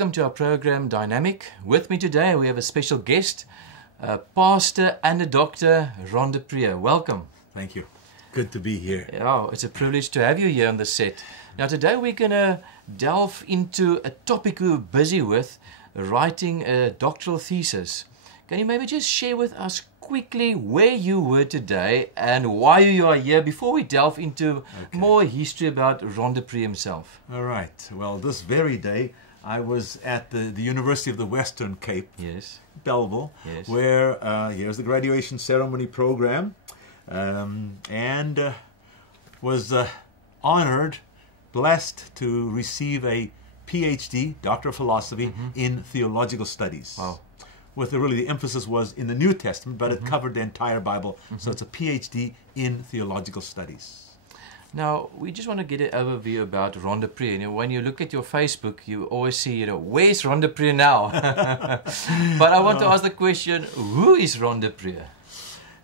welcome to our program Dynamic. With me today we have a special guest, a pastor and a doctor, Ron Preez. Welcome. Thank you. Good to be here. Oh, it's a privilege to have you here on the set. Now today we're going to delve into a topic we were busy with, writing a doctoral thesis. Can you maybe just share with us quickly where you were today and why you are here before we delve into more history about Ron Preez himself? All right. Well, this very day I was at the University of the Western Cape, Yes. Belleville, Yes. where here's the graduation ceremony program, and was honored, blessed to receive a PhD, Doctor of Philosophy, in theological studies. Wow. With the emphasis was in the New Testament, but it covered the entire Bible. So it's a PhD in theological studies. Now, we just want to get an overview about Ron Preez. You know, when you look at your Facebook, you always see, where's Ron Preez now? But I want to ask the question, who is Ron Preez?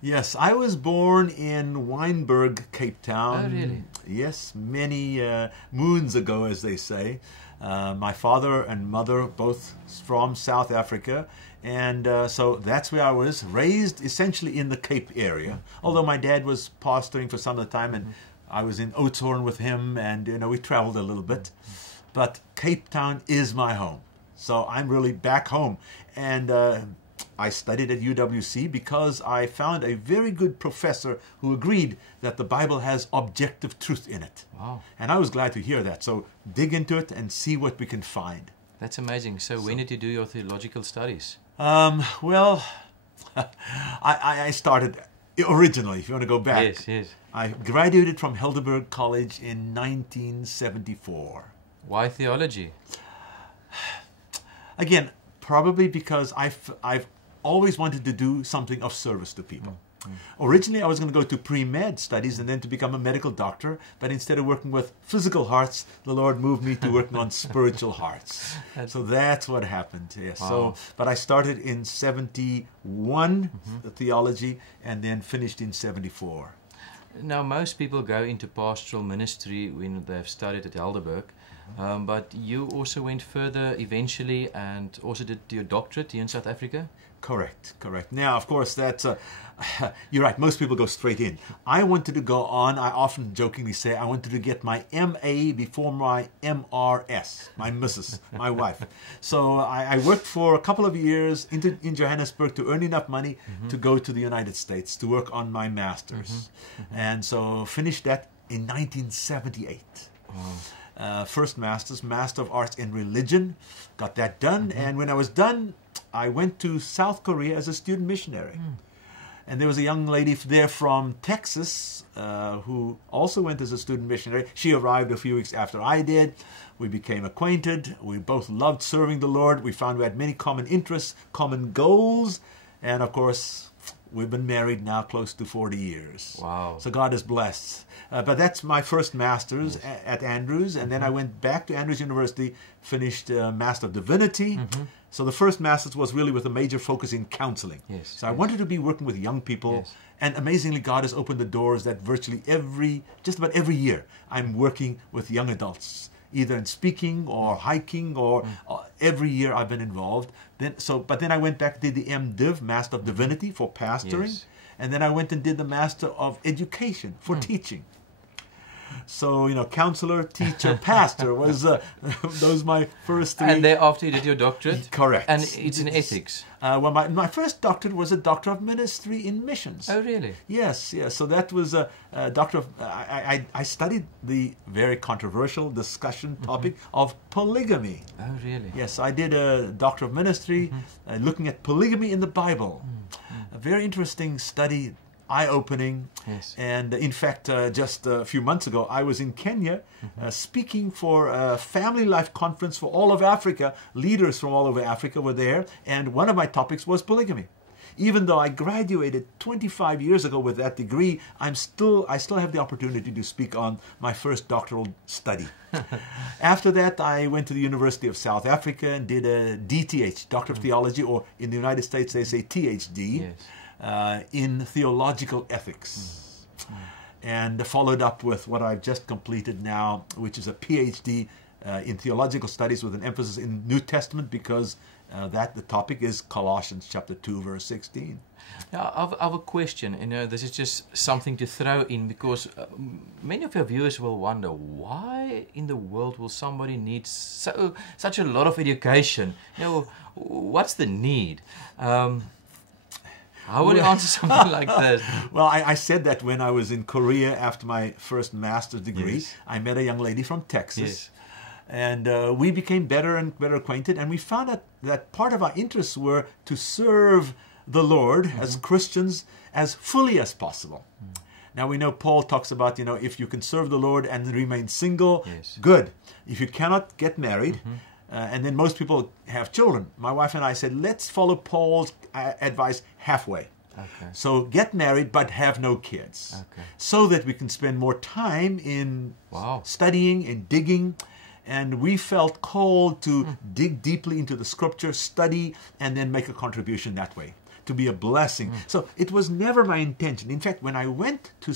Yes, I was born in Wynberg, Cape Town. Oh, really? Yes, many moons ago, as they say. My father and mother, both from South Africa. And so that's where I was, raised essentially in the Cape area. Although my dad was pastoring for some of the time, and I was in Oudtshoorn with him, and we traveled a little bit. But Cape Town is my home. So I'm really back home. And I studied at UWC because I found a very good professor who agreed that the Bible has objective truth in it. Wow. And I was glad to hear that. So dig into it and see what we can find. That's amazing. So when did you do your theological studies? Well, I started originally, if you want to go back. Yes, yes. I graduated from Heidelberg College in 1974. Why theology? Again, probably because I've always wanted to do something of service to people. Originally, I was going to go to pre-med studies and then to become a medical doctor, but instead of working with physical hearts, the Lord moved me to working on spiritual hearts. So that's what happened. Yes. Wow. But I started in 71, theology, and then finished in 74. Now, most people go into pastoral ministry when they've studied at Heidelberg, but you also went further eventually and also did your doctorate here in South Africa? Correct, correct. Now, of course, that's you're right. Most people go straight in. I wanted to go on. I often jokingly say I wanted to get my MA before my MRS, my missus, my wife. So I worked for a couple of years in Johannesburg to earn enough money to go to the United States to work on my master's. And so finished that in 1978. First master's, Master of Arts in Religion. Got that done. And when I was done, I went to South Korea as a student missionary. And there was a young lady there from Texas who also went as a student missionary. She arrived a few weeks after I did. We became acquainted. We both loved serving the Lord. We found we had many common interests, common goals. And of course, we've been married now close to 40 years. Wow. So God is blessed. But that's my first master's at Andrews. And then I went back to Andrews University, finished Master of Divinity. So the first master's was really with a major focus in counseling. Yes, So I wanted to be working with young people. Yes. And amazingly, God has opened the doors that virtually just about every year, I'm working with young adults, either in speaking or hiking, or every year I've been involved. But then I went back, did the MDiv, Master of Divinity, for pastoring. Yes. And then I went and did the Master of Education for teaching. So, counselor, teacher, pastor was those my first three. And thereafter you did your doctorate? Correct. And it's in ethics? Well, my first doctorate was a Doctor of Ministry in Missions. Oh, really? Yes, yes. So that was a doctor of... I studied the very controversial discussion topic of polygamy. Oh, really? Yes, I did a Doctor of Ministry looking at polygamy in the Bible. A very interesting study, eye-opening. Yes. And in fact, just a few months ago, I was in Kenya speaking for a family life conference for all of Africa. Leaders from all over Africa were there, and one of my topics was polygamy. Even though I graduated 25 years ago with that degree, I still have the opportunity to speak on my first doctoral study. After that, I went to the University of South Africa and did a DTH, Doctor of Theology, or in the United States they say THD, in theological ethics. And followed up with what I've just completed now, which is a PhD in theological studies with an emphasis in New Testament because the topic is Colossians chapter 2, verse 16. Now, I have a question. This is just something to throw in because many of your viewers will wonder, why in the world will somebody need such a lot of education? What's the need? How would you answer something like that? Well, I said that when I was in Korea after my first master's degree. Yes. I met a young lady from Texas. Yes. And we became better and better acquainted. And we found out that part of our interests were to serve the Lord as Christians as fully as possible. Now we know Paul talks about, if you can serve the Lord and remain single, Yes. good. If you cannot, get married. And then most people have children. My wife and I said, let's follow Paul's advice halfway. Okay. So get married, but have no kids. Okay. So that we can spend more time in Wow. studying and digging. And we felt called to dig deeply into the scripture, study, and then make a contribution that way, to be a blessing. So it was never my intention. In fact, when I went to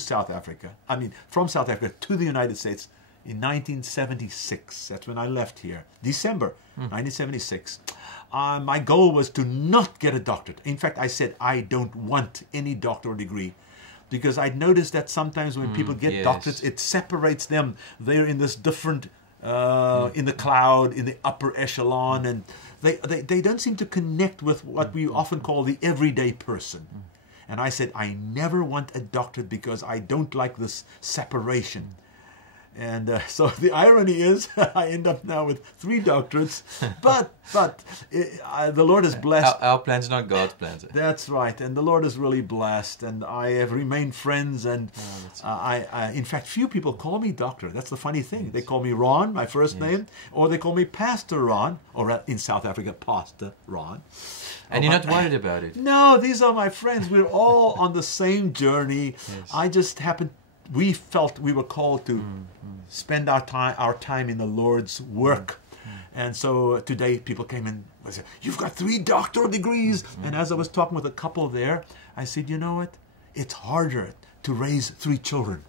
from South Africa to the United States in 1976, that's when I left here, December 1976, my goal was to not get a doctorate. In fact, I said, I don't want any doctoral degree. Because I'd noticed that sometimes when people get yes. doctorates, it separates them. They're in this different in the cloud, in the upper echelon, and they don't seem to connect with what we often call the everyday person. And I said, I never want a doctorate because I don't like this separation. And so the irony is, I end up now with 3 doctorates, but the Lord has blessed. Our plans, not God's plans. That's right, and the Lord is really blessed, and I have remained friends, and in fact, few people call me doctor. That's the funny thing. Yes. They call me Ron, my first Yes. name, or they call me Pastor Ron, or in South Africa, Pastor Ron. And you're not worried about it? No, these are my friends. We're all on the same journey. Yes. We felt we were called to spend our time in the Lord's work. And so today people came in and said, you've got 3 doctoral degrees. And as I was talking with a couple there, I said, you know what? It's harder to raise 3 children.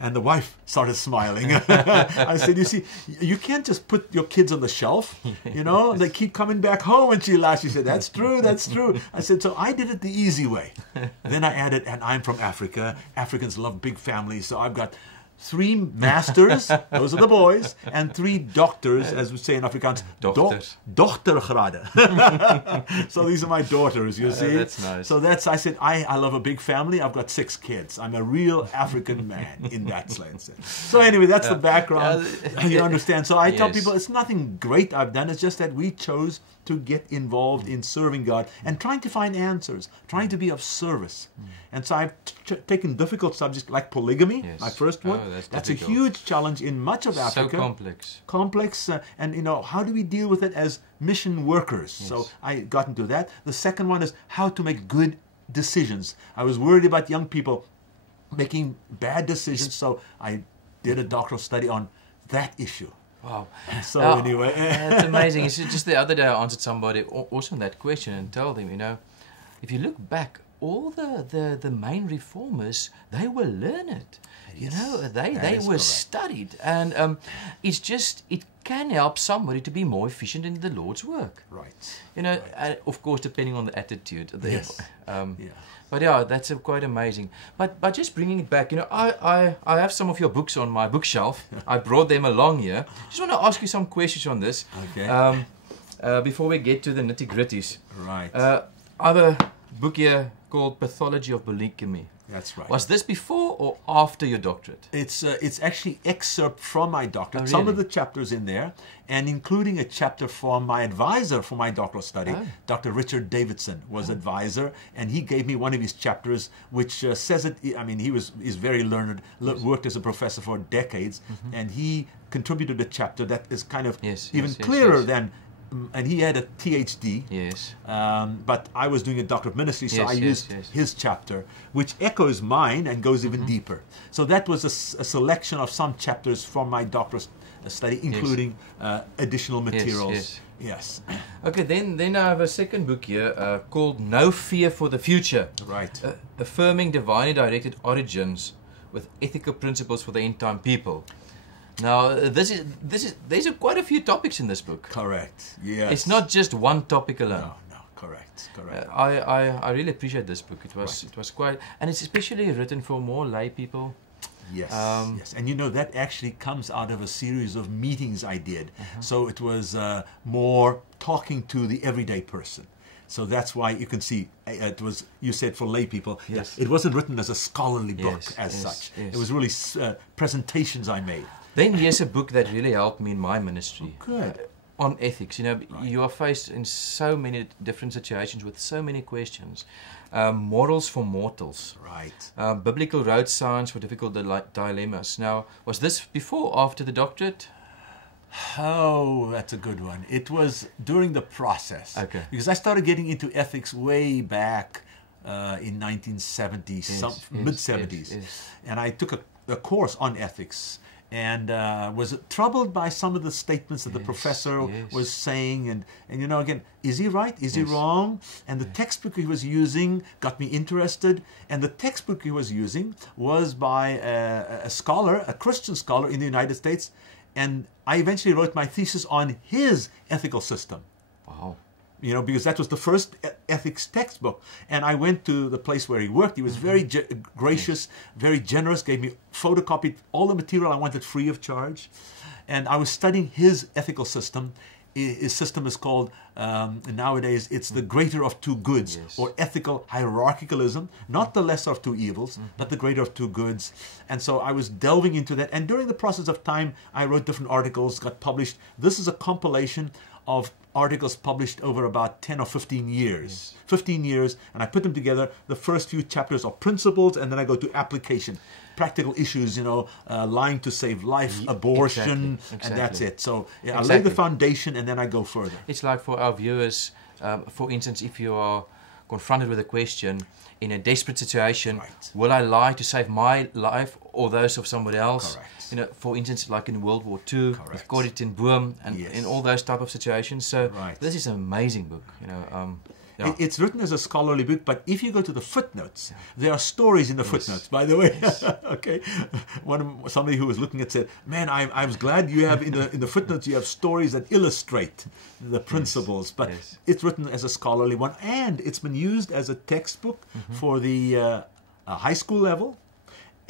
And the wife started smiling. I said, you see, you can't just put your kids on the shelf. They keep coming back home. And she laughed. She said, that's true, that's true. I said, so I did it the easy way. Then I added, and I'm from Africa. Africans love big families. So I've got 3 masters, those are the boys, and 3 doctors, as we say in Afrikaans, dochtergrade. So these are my daughters, you see. That's nice. So I said, I love a big family. I've got 6 kids. I'm a real African man in that sense. So anyway, that's the background. You understand. So I tell people it's nothing great I've done. It's just that we chose to get involved in serving God and trying to find answers, trying to be of service. And so I've taken difficult subjects like polygamy, my first one. That's a huge challenge in much of Africa. So complex. And how do we deal with it as mission workers? Yes. So I got into that. The second one is how to make good decisions. I was worried about young people making bad decisions, so I did a doctoral study on that issue. Wow. So anyway. It's amazing. It's just the other day I answered somebody also on that question and told them, if you look back, all the main reformers, they were learned. They were studied. And it can help somebody to be more efficient in the Lord's work. Right. Of course, depending on the attitude. Yes. But that's quite amazing. But just bringing it back, I have some of your books on my bookshelf. I brought them along here. Just want to ask you some questions on this. Okay. Before we get to the nitty-gritties. Right. I have a book here called Pathology of Polygamy. That's right. Was this before or after your doctorate? It's actually excerpt from my doctorate. Oh, really? Some of the chapters in there, and including a chapter from my advisor for my doctoral study, Dr. Richard Davidson was advisor, and he gave me one of his chapters, which says it. I mean, he's very learned, worked as a professor for decades, and he contributed a chapter that is kind of even clearer than. And he had a PhD. Yes. But I was doing a doctorate of ministry, so I used his chapter, which echoes mine and goes even deeper. So that was a selection of some chapters from my doctorate study, including additional materials. Yes. Okay, then I have a second book here called No Fear for the Future. Right. Affirming Divinely Directed Origins with Ethical Principles for the End Time People. Now, there's quite a few topics in this book. Correct. Yes. It's not just one topic alone. No, correct. I really appreciate this book. It was quite, and it's especially written for more lay people. Yes, yes. And you know, that actually comes out of a series of meetings I did. So it was more talking to the everyday person. So that's why you can see it was, you said, for lay people. Yes. It wasn't written as a scholarly book Yes, such. yes. It was really presentations I made. Then here's a book that really helped me in my ministry. Good. On ethics. You know, you are faced in so many different situations with so many questions. Morals for mortals. Right. Biblical road signs for difficult dilemmas. Now, was this before or after the doctorate? Oh, that's a good one. It was during the process. Okay. Because I started getting into ethics way back in 1970s, mid-70s. Yes. And I took a course on ethics and was troubled by some of the statements that the professor was saying. And you know, again, is he right? Is he wrong? And the textbook he was using got me interested. And the textbook he was using was by a scholar, a Christian scholar in the United States. And I eventually wrote my thesis on his ethical system. Wow. You know, because that was the first ethics textbook. And I went to the place where he worked. He was very gracious, very generous, gave me photocopied all the material I wanted free of charge. And I was studying his ethical system. His system is called, nowadays, it's the greater of two goods, or ethical hierarchicalism, not the lesser of two evils, but the greater of two goods. And so I was delving into that. And during the process of time, I wrote different articles, got published. This is a compilation of articles published over about 10 or 15 years. 15 years, and I put them together. The first few chapters are principles, and then I go to application. Practical issues, you know, lying to save life, abortion, exactly. and that's it. So I lay the foundation, and then I go further. It's like for our viewers, for instance, if you are confronted with a question in a desperate situation, will I lie to save my life or those of somebody else? Correct. You know, for instance, like in World War II, with Corrie in Boom, and in all those type of situations. So this is an amazing book. You know, it's written as a scholarly book, but if you go to the footnotes, there are stories in the footnotes, by the way. Okay, somebody who was looking at said, "Man, I was glad you have in the footnotes you have stories that illustrate the principles." But it's written as a scholarly one, and it's been used as a textbook for the high school level.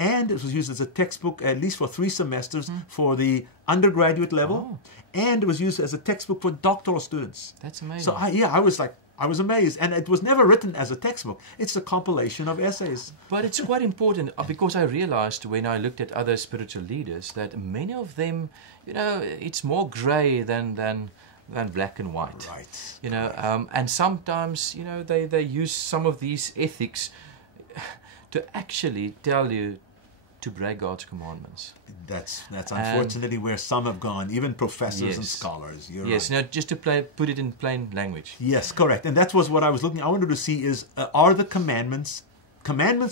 And it was used as a textbook, at least for 3 semesters, for the undergraduate level. And it was used as a textbook for doctoral students. That's amazing. So, I was amazed. And it was never written as a textbook. It's a compilation of essays. But it's quite important because I realized when I looked at other spiritual leaders that many of them, you know, it's more gray than black and white. Right. You know, and sometimes, you know, they use some of these ethics to actually tell you to break God's commandments. That's unfortunately where some have gone, even professors and scholars. You're right. Now just to put it in plain language. Yes, correct. And that was what I was looking. I wanted to see is are the commandments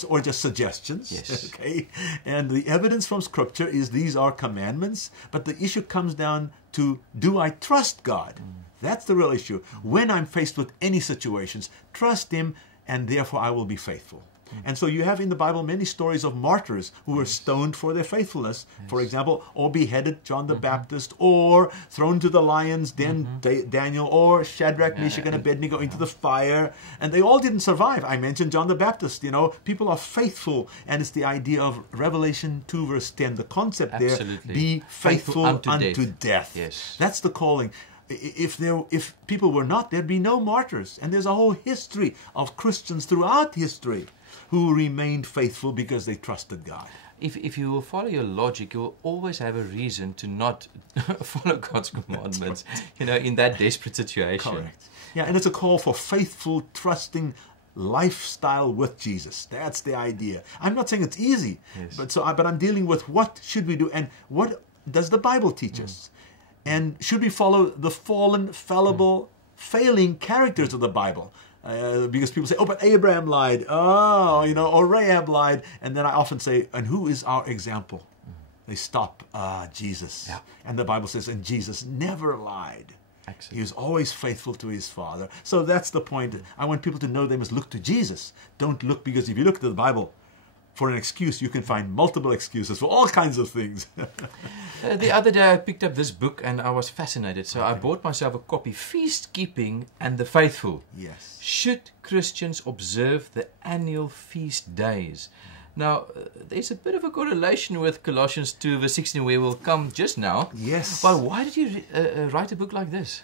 or just suggestions? Yes. Okay. And the evidence from Scripture is these are commandments, but the issue comes down to, do I trust God? That's the real issue. When I'm faced with any situations, trust Him, and therefore I will be faithful. And so you have in the Bible many stories of martyrs who were stoned for their faithfulness, for example, or beheaded, John the Baptist, or thrown to the lions, Daniel, or Shadrach, Meshach, and Abednego into the fire, and they all didn't survive. I mentioned John the Baptist. You know, people are faithful, and it's the idea of Revelation 2 verse 10, the concept there, be faithful unto death. Yes. That's the calling. If people were not, there'd be no martyrs. And there's a whole history of Christians throughout history who remained faithful because they trusted God. If you will follow your logic, you will always have a reason to not follow God's commandments, you know, in that desperate situation. Correct. Yeah, and it's a call for faithful, trusting lifestyle with Jesus. That's the idea. I'm not saying it's easy, but I'm dealing with what should we do and what does the Bible teach us? And should we follow the fallen, fallible, failing characters of the Bible? Because people say, oh, but Abraham lied. Oh, you know, or Rahab lied. And then I often say, and who is our example? They stop, Jesus. Yeah. And the Bible says, and Jesus never lied. Excellent. He was always faithful to his Father. So that's the point. I want people to know they must look to Jesus. Don't look, because if you look at the Bible, for an excuse, you can find multiple excuses for all kinds of things. The other day I picked up this book and I was fascinated. So I bought myself a copy, Feast Keeping and the Faithful. Yes. Should Christians observe the annual feast days? Now, there's a bit of a correlation with Colossians 2 verse 16 where we'll come just now. Yes. But why did you write a book like this?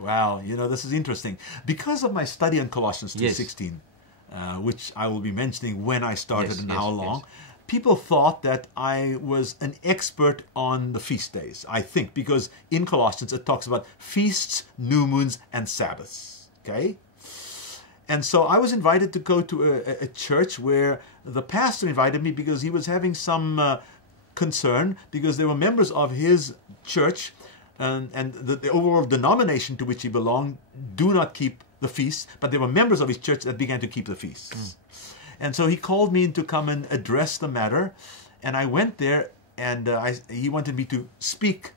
Wow, this is interesting. Because of my study on Colossians 2:16, which I will be mentioning when I started and how long, people thought that I was an expert on the feast days, I think, because in Colossians it talks about feasts, new moons, and Sabbaths. Okay? And so I was invited to go to a church where the pastor invited me because he was having some concern because there were members of his church and the overall denomination to which he belonged do not keep the feasts, but there were members of his church that began to keep the feasts. And so he called me in to come and address the matter, and I went there, and he wanted me to speak,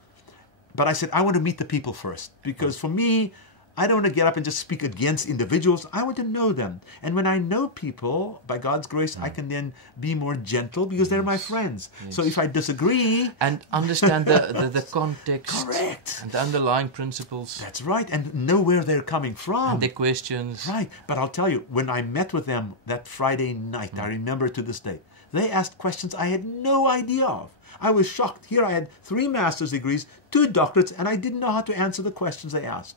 but I said, I want to meet the people first, because for me, I don't want to get up and just speak against individuals. I want to know them. And when I know people, by God's grace, I can then be more gentle because they're my friends. So if I disagree... And understand the context. Correct. And the underlying principles. That's right. And know where they're coming from. And their questions. Right. But I'll tell you, when I met with them that Friday night, I remember to this day, they asked questions I had no idea of. I was shocked. Here I had 3 master's degrees, 2 doctorates, and I didn't know how to answer the questions they asked.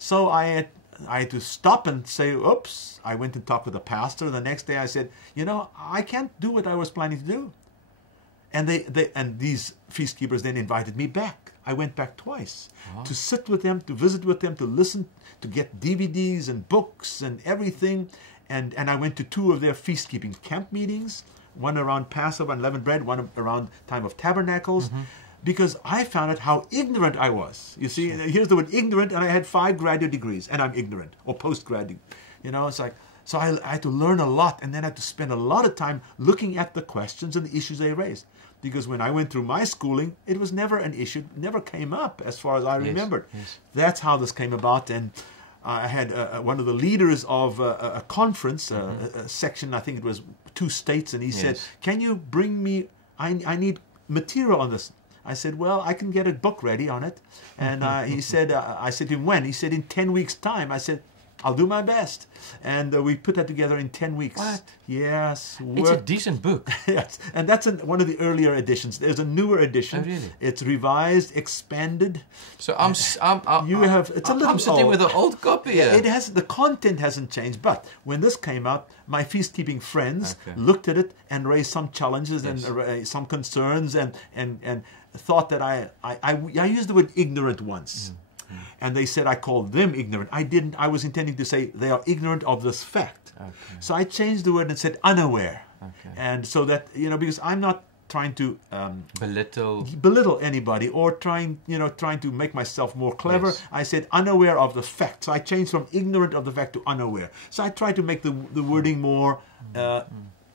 So I had to stop and say, oops. I went and talked with the pastor. The next day I said, I can't do what I was planning to do. And these feast keepers then invited me back. I went back twice to sit with them, to visit with them, to listen, to get DVDs and books and everything. And I went to 2 of their feast-keeping camp meetings, one around Passover and leavened bread, one around time of tabernacles. Because I found out how ignorant I was. You see, here's the word ignorant, and I had 5 graduate degrees, and I'm ignorant, or postgraduate. It's like, so I had to learn a lot, and then I had to spend a lot of time looking at the questions and the issues they raised. Because when I went through my schooling, it was never an issue, never came up as far as I remembered. That's how this came about, and I had one of the leaders of a conference, a section, I think it was 2 states, and he said, can you bring me, I need material on this. I said, well, I can get a book ready on it. And he said, I said to him, when? He said, in 10 weeks' time. I said, I'll do my best. And we put that together in 10 weeks. What? Yes. It's a decent book. Yes. And that's one of the earlier editions. There's a newer edition. Oh, really? It's revised, expanded. So I'm sitting with an old copy here. It has, the content hasn't changed. But when this came out, my feast-keeping friends looked at it and raised some challenges and some concerns and thought that I used the word ignorant once. And they said I called them ignorant. I didn't. I was intending to say they are ignorant of this fact. So I changed the word and said unaware. And so that, because I'm not trying to belittle anybody or trying to make myself more clever. I said unaware of the fact. So I changed from ignorant of the fact to unaware. So I tried to make the wording more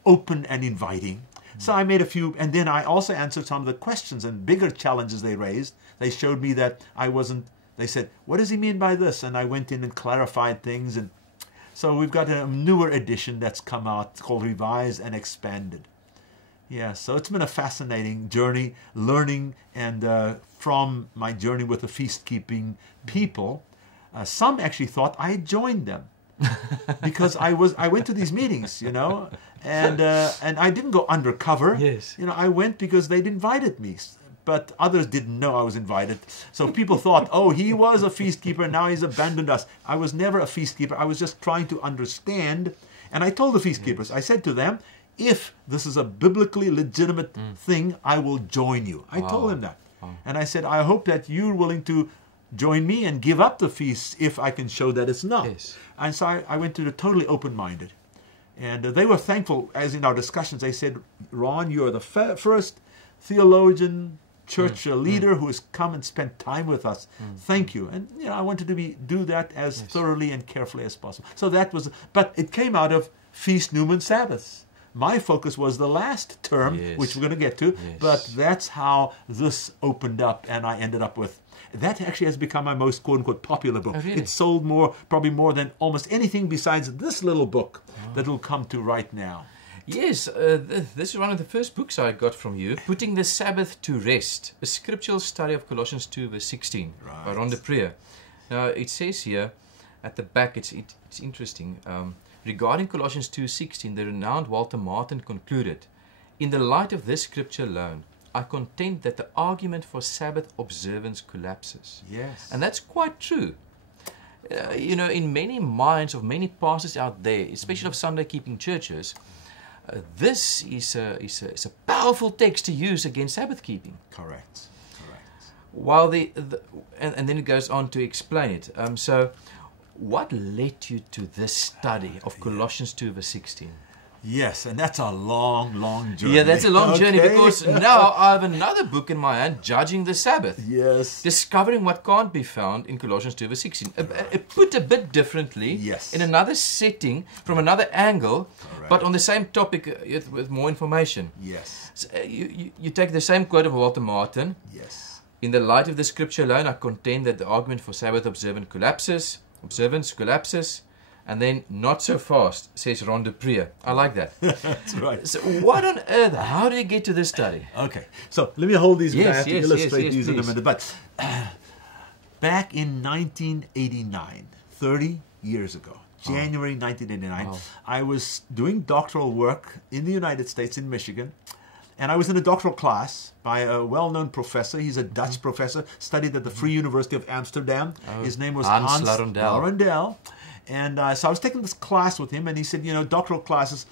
open and inviting. So I made a few, and then I also answered some of the questions and bigger challenges they raised. They showed me that I wasn't, they said, what does he mean by this? And I went in and clarified things. And so we've got a newer edition that's come out called Revised and Expanded. Yeah, so it's been a fascinating journey, learning, and from my journey with the feast-keeping people, some actually thought I joined them. Because I went to these meetings, and I didn't go undercover. I went because they'd invited me, but others didn't know I was invited. So people thought, oh, he was a feast keeper, now he's abandoned us. I was never a feast keeper. I was just trying to understand. And I told the feast keepers, I said to them, if this is a biblically legitimate thing, I will join you. I told them that. And I said, I hope that you're willing to join me and give up the feast if I can show that it's not. And so I went to the totally open-minded. And they were thankful, as in our discussions, they said, Ron, you're the first theologian, church leader who has come and spent time with us. Thank you. And I wanted to do that as thoroughly and carefully as possible. So that was, but it came out of Feast, New Moon, Sabbaths. My focus was the last term, which we're going to get to, but that's how this opened up, and I ended up with, that actually has become my most quote-unquote popular book. It sold probably more than almost anything besides this little book that will come to right now. Yes, this is one of the first books I got from you, Putting the Sabbath to Rest, a scriptural study of Colossians 2 verse 16 by Ron Preez. Now it says here at the back, it's interesting, regarding Colossians 2:16, the renowned Walter Martin concluded, in the light of this scripture alone, I contend that the argument for Sabbath observance collapses. Yes. And that's quite true. You know, in many minds of many pastors out there, especially of Sunday-keeping churches, this is a powerful text to use against Sabbath keeping. Correct. While and then it goes on to explain it. So, what led you to this study of Colossians 2 verse 16? Yes, and that's a long, long journey. Yeah, that's a long journey, because now I have another book in my hand, Judging the Sabbath. Yes. Discovering what can't be found in Colossians 2 verse 16. Put a bit differently, yes, in another setting, from another angle, but on the same topic with more information. Yes. So, you take the same quote of Walter Martin. Yes. In the light of the scripture alone, I contend that the argument for Sabbath observance collapses. And then, not so fast, says Ron Preez. I like that. That's right. So what on earth, how did you get to this study? Okay, so let me hold these back to illustrate these please. in a minute. But back in 1989, 30 years ago, January 1989, Wow. I was doing doctoral work in the United States, in Michigan. And I was in a doctoral class by a well-known professor. He's a Dutch professor, studied at the Free University of Amsterdam. His name was Hans Larendel. And so I was taking this class with him, and he said, you know, doctoral classes,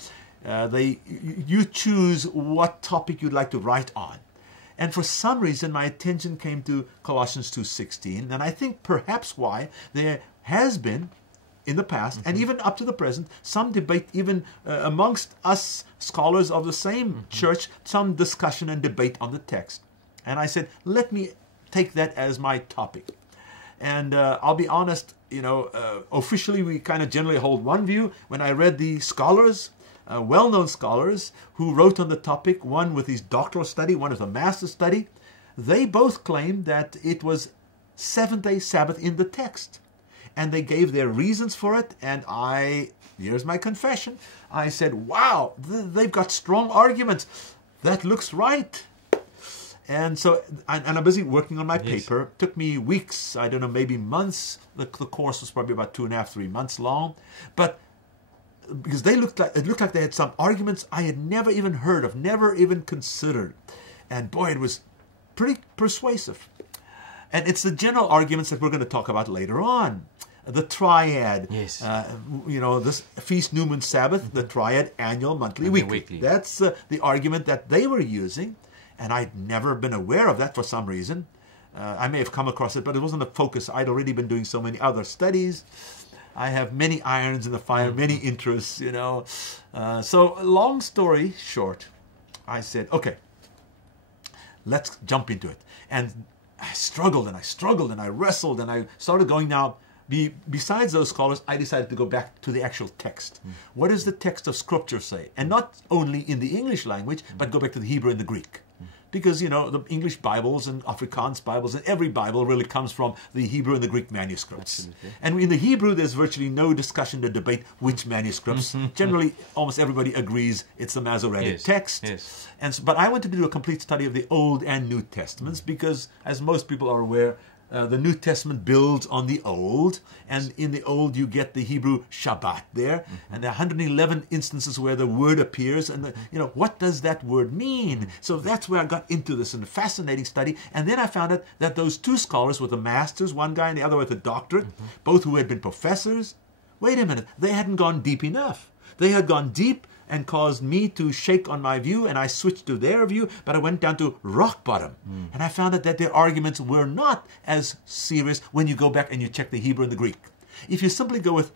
you choose what topic you'd like to write on. And for some reason, my attention came to Colossians 2:16, and I think perhaps why there has been, in the past, and even up to the present, some debate, even amongst us scholars of the same church, some discussion and debate on the text. And I said, let me take that as my topic. And I'll be honest, you know, officially we kind of generally hold one view. When I read the scholars, well-known scholars who wrote on the topic, one with his doctoral study, one with a master's study, they both claimed that it was seventh-day Sabbath in the text. And they gave their reasons for it, and here's my confession, I said, wow, they've got strong arguments. That looks right. And so, and I'm busy working on my paper. It took me weeks, I don't know, maybe months. The course was probably about 2.5, 3 months long. But because it looked like they had some arguments I had never even heard of, never even considered. And boy, it was pretty persuasive. And it's the general arguments that we're going to talk about later on. The triad, yes. You know, this feast, new moon, Sabbath, the triad, annual, monthly, weekly. That's the argument that they were using. And I'd never been aware of that for some reason. I may have come across it, but it wasn't a focus. I'd already been doing so many other studies. I have many irons in the fire, many interests, you know. So long story short, I said, okay, let's jump into it. And I struggled and I wrestled and I started going now. Besides those scholars, I decided to go back to the actual text. What does the text of Scripture say? And not only in the English language, but go back to the Hebrew and the Greek. Because, you know, the English Bibles and Afrikaans Bibles and every Bible really comes from the Hebrew and the Greek manuscripts. Absolutely. And in the Hebrew, there's virtually no discussion or debate which manuscripts. Generally, almost everybody agrees it's the Masoretic text. Yes. And so, but I wanted to do a complete study of the Old and New Testaments because, as most people are aware, the New Testament builds on the Old, and in the Old you get the Hebrew Shabbat there, and there are 111 instances where the word appears, and you know, what does that word mean? So that's where I got into this in a fascinating study, and then I found out that those two scholars with a master's, one guy and the other with a doctorate, both who had been professors, wait a minute, they hadn't gone deep enough. They had gone deep and caused me to shake on my view, and I switched to their view, but I went down to rock bottom. And I found out that their arguments were not as serious when you go back and you check the Hebrew and the Greek. If you simply go with,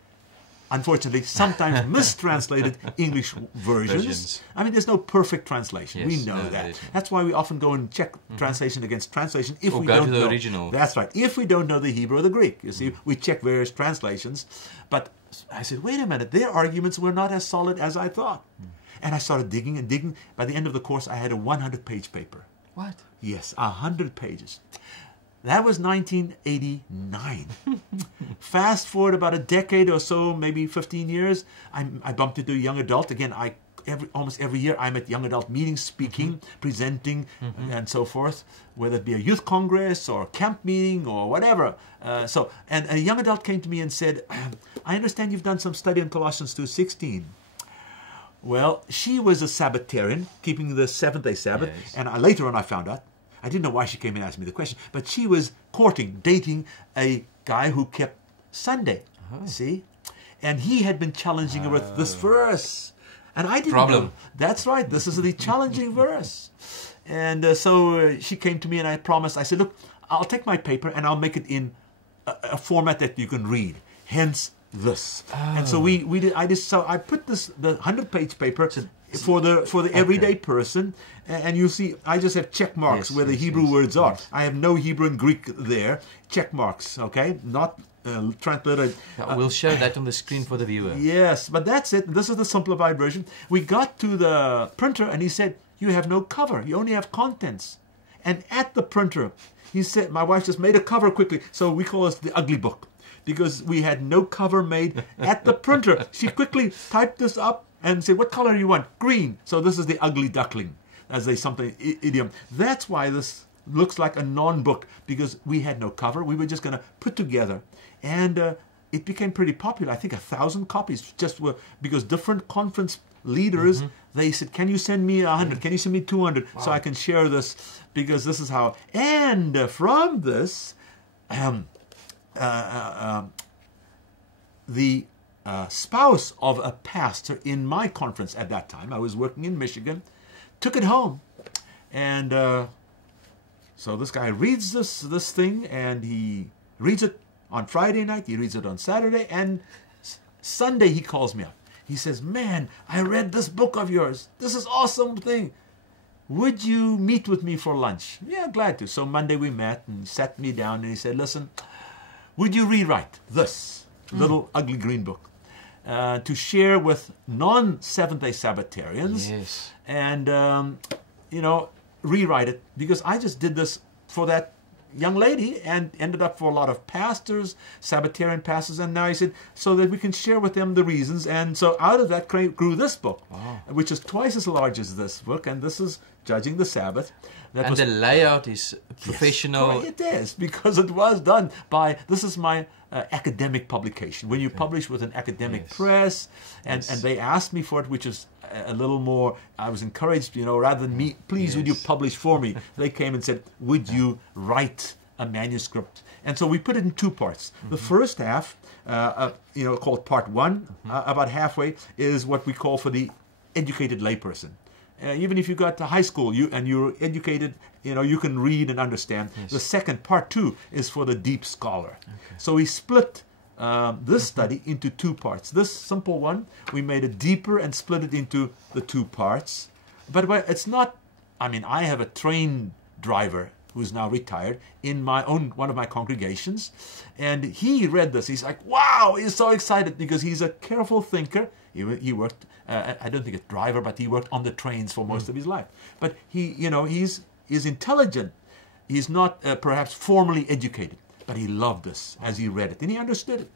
unfortunately, sometimes mistranslated English versions, I mean, there's no perfect translation. Yes, we know no, that. That's why we often go and check translation against translation if or we go don't to the know. original. That's right. If we don't know the Hebrew or the Greek, you see, we check various translations. But I said, wait a minute, their arguments were not as solid as I thought. And I started digging and digging. By the end of the course, I had a 100-page paper. What? Yes, 100 pages. That was 1989. Fast forward about a decade or so, maybe 15 years, I bumped into a young adult. Again, I almost every year I'm at young adult meetings speaking, presenting, and so forth, whether it be a youth congress or a camp meeting or whatever. And a young adult came to me and said, I understand you've done some study on Colossians 2:16. Well, she was a Sabbatarian, keeping the seventh-day Sabbath, Yes. and later on I found out, I didn't know why she came and asked me the question, but she was dating a guy who kept Sunday, see? And he had been challenging her with this verse. And I didn't know. That's right, this is the challenging verse. And so she came to me and I promised, I said, look, I'll take my paper and I'll make it in a format that you can read. Hence this. And so I put the 100-page paper for the everyday person, and you see I just have check marks where the Hebrew words are. I have no Hebrew and Greek there. Check marks, okay? Not translated. We'll show that on the screen for the viewer. Yes, but that's it. This is the simplified version. We got to the printer and he said, you have no cover. You only have contents. And at the printer, he said, my wife just made a cover quickly. So we call this the ugly book, because we had no cover made at the printer. She quickly typed this up and said, what color do you want? Green. So this is the ugly duckling, as they something idiom. That's why this looks like a non-book, because we had no cover. We were just going to put together. And it became pretty popular. I think 1,000 copies just were, because different conference leaders, they said, can you send me 100? Can you send me 200? Wow. So I can share this, because this is how. And from this, the spouse of a pastor in my conference at that time, I was working in Michigan, took it home. And so this guy reads this thing, and he reads it on Friday night, he reads it on Saturday, and Sunday he calls me up. He says, man, I read this book of yours. This is awesome thing. Would you meet with me for lunch? Yeah, glad to. So Monday we met and sat me down, and he said, listen, would you rewrite this little ugly green book to share with non-Seventh-day Sabbatarians? Yes. And, rewrite it, because I just did this for that young lady and ended up for a lot of pastors, Sabbatarian pastors, and now he said, so that we can share with them the reasons. And so out of that grew this book, which is twice as large as this book, and this is Judging the Sabbath. The layout is professional. Yes, it is, because it was done by, this is my academic publication. When you publish with an academic press, and they asked me for it, which is a little more, I was encouraged, rather than me, please would you publish for me? They came and said, would you write a manuscript? And so we put it in two parts. The first half, called part 1, about halfway, is what we call for the educated layperson. Even if you got to high school and you're educated, you can read and understand. Yes. The second, part 2, is for the deep scholar. Okay. So we split this study into two parts. This simple one, we made it deeper and split it into the two parts. But it's not, I have a train driver who's now retired in one of my congregations, and he read this. He's like, wow, he's so excited, because he's a careful thinker. He worked, I don't think a driver, but he worked on the trains for most of his life. But he's intelligent. He's not perhaps formally educated, but he loved this as he read it, and he understood it.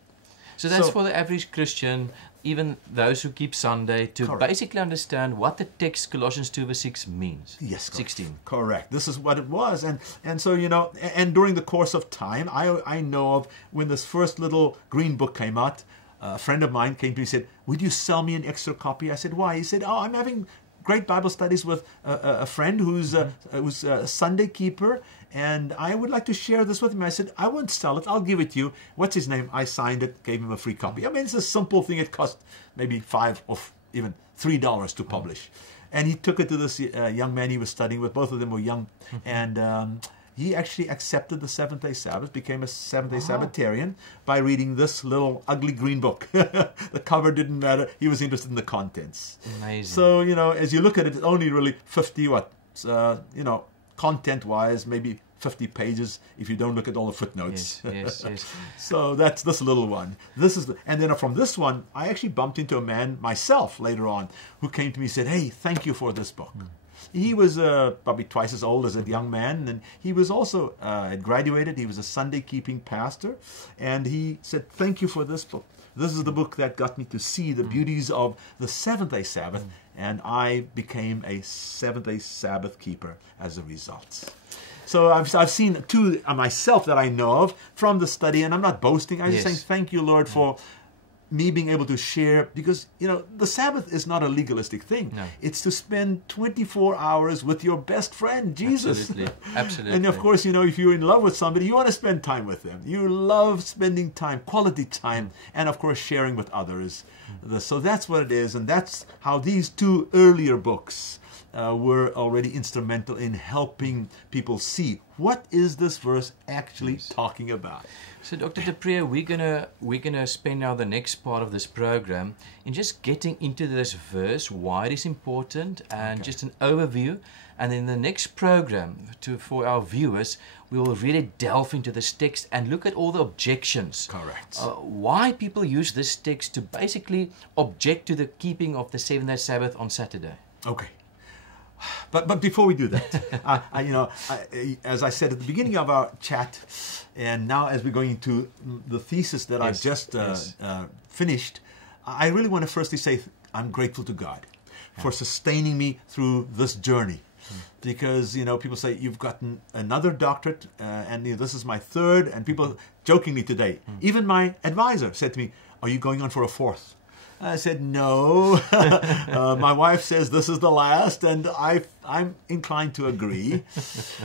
So that's for the average Christian, even those who keep Sunday, to basically understand what the text Colossians 2:6 means. Yes, 16. Correct. This is what it was. And so, and during the course of time, I know of when this first little green book came out, a friend of mine came to me and said, would you sell me an extra copy? I said, why? He said, I'm having great Bible studies with a friend who's a Sunday keeper, and I would like to share this with him. I said, I won't sell it. I'll give it to you. What's his name? I signed it, gave him a free copy. It's a simple thing. It cost maybe $5 or even $3 to publish. And he took it to this young man he was studying with. Both of them were young. And he actually accepted the Seventh-day Sabbath, became a Seventh-day Sabbatarian by reading this little ugly green book. The cover didn't matter. He was interested in the contents. Amazing. So, as you look at it, it's only really 50, content-wise, maybe 50 pages if you don't look at all the footnotes. Yes. So that's this little one. And then from this one, I actually bumped into a man myself later on who came to me and said, hey, thank you for this book. He was probably twice as old as a young man, and he was also had graduated. He was a Sunday keeping pastor, and he said, "Thank you for this book. This is the book that got me to see the beauties of the seventh-day Sabbath, and I became a seventh-day Sabbath keeper as a result." So I've seen two myself that I know of from the study, and I'm not boasting. I'm just saying, thank you, Lord, for me being able to share, because, you know, the Sabbath is not a legalistic thing. No. It's to spend 24 hours with your best friend, Jesus. Absolutely. Absolutely. And of course, you know, if you're in love with somebody, you want to spend time with them. You love spending time, quality time, and of course, sharing with others. So that's what it is, and that's how these two earlier books were already instrumental in helping people see what is this verse actually talking about. So, Dr. Preez, we're gonna spend now the next part of this program in just getting into this verse, why it is important, and just an overview. And in the next program, for our viewers, we will really delve into this text and look at all the objections. Correct. Why people use this text to basically object to the keeping of the seventh-day Sabbath on Saturday. Okay. But before we do that, as I said at the beginning of our chat, and now as we're going into the thesis that I've just finished, I really want to firstly say I'm grateful to God for sustaining me through this journey. Because, you know, people say, you've gotten another doctorate, and you know, this is my third, and people jokingly today, even my advisor said to me, are you going on for a fourth? I said, no. My wife says this is the last, and I'm inclined to agree.